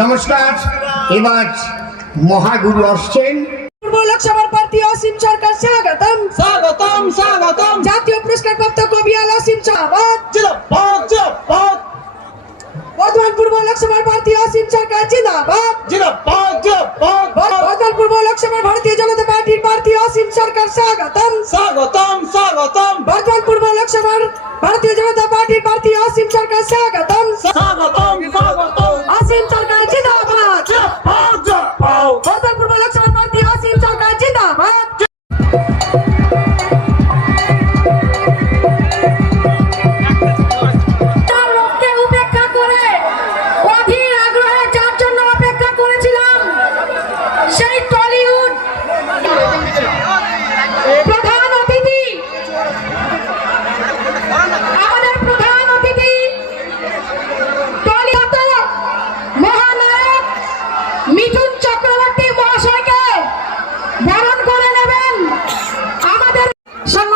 নমস্কার। এবার মহাগুরু আসছেন। পূর্ব লোকসভার প্রার্থী অসীম সরকার স্বাগতম। স্বাগতম স্বাগতম। জাতীয় পুরস্কার প্রাপ্ত কবি অসীম বর্ধমান পূর্ব লোকসভার প্রার্থী অসীম সরকার জিন্দাবাদ বর্ধমান পূর্ব লোকসভার ভারতীয় অসীম সরকার স্বাগতম স্বাগতম স্বাগতম বর্ধমান পূর্ব লোকসভার ভারতীয় জনতা পার্টির প্রার্থী অসীম সরকার স্বাগতম স্বাগতম স্বাগতম অসীম সরকার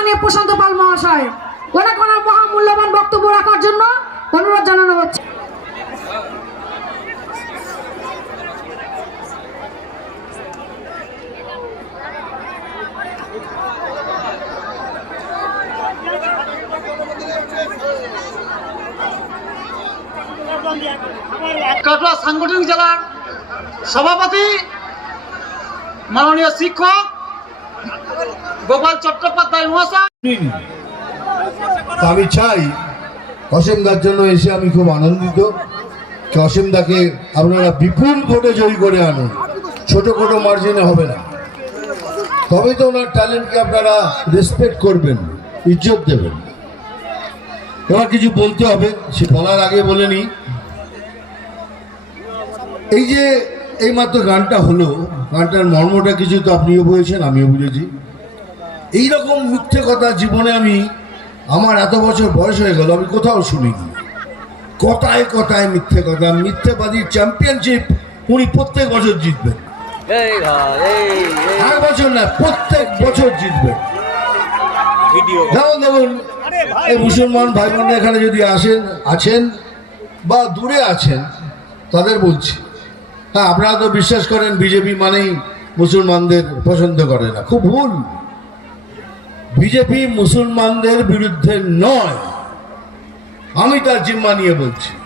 সম্মানীয় প্রশান্ত পাল মহাশয়। ওনাকে ওনার মহামূল্যবান বক্তব্য রাখার জন্য অনুরোধ জানানো হচ্ছে। কাটোয়া সাংগঠনিক জেলার সভাপতি, মাননীয় শিক্ষক গোপাল চট্টোপাধ্যায় মহাশয়। আমি চাই, অসীমদার জন্য এসে আমি খুব আনন্দিত। অসীমদাকে আপনারা বিপুল ভোটে জয়ী করে আনুন। ছোট ছোট মার্জিনে হবে না। তবে তো ওনার ট্যালেন্টকে আপনারা রেসপেক্ট করবেন, ইজ্জত দেবেন। এবার কিছু বলতে হবে, সে বলার আগে বলে নিই। এই যে এইমাত্র গানটা হলো, গানটার মর্মটা কিছু তো আপনিও বুঝেছেন আমিও বুঝেছি। এইরকম মিথ্যে কথা জীবনে আমি আমার এত বছর বয়স হয়ে গেল আমি কোথাও শুনিনি। কথায় কথায় মিথ্যে কথা মিথ্যেবাদীর চ্যাম্পিয়নশিপ উনি প্রত্যেক বছর জিতবেন। এক বছর না প্রত্যেক বছর জিতবেন। যেমন দেখুন এই মুসলমান ভাই বোন এখানে যদি আসেন আছেন বা দূরে আছেন তাদের বলছি। হ্যাঁ আপনারা তো বিশ্বাস করেন বিজেপি মানেই মুসলমানদের পছন্দ করে না। খুব ভুল। বিজেপি মুসলমানদের বিরুদ্ধে নয়। আমি তার জিম্মা নিয়ে বলছি।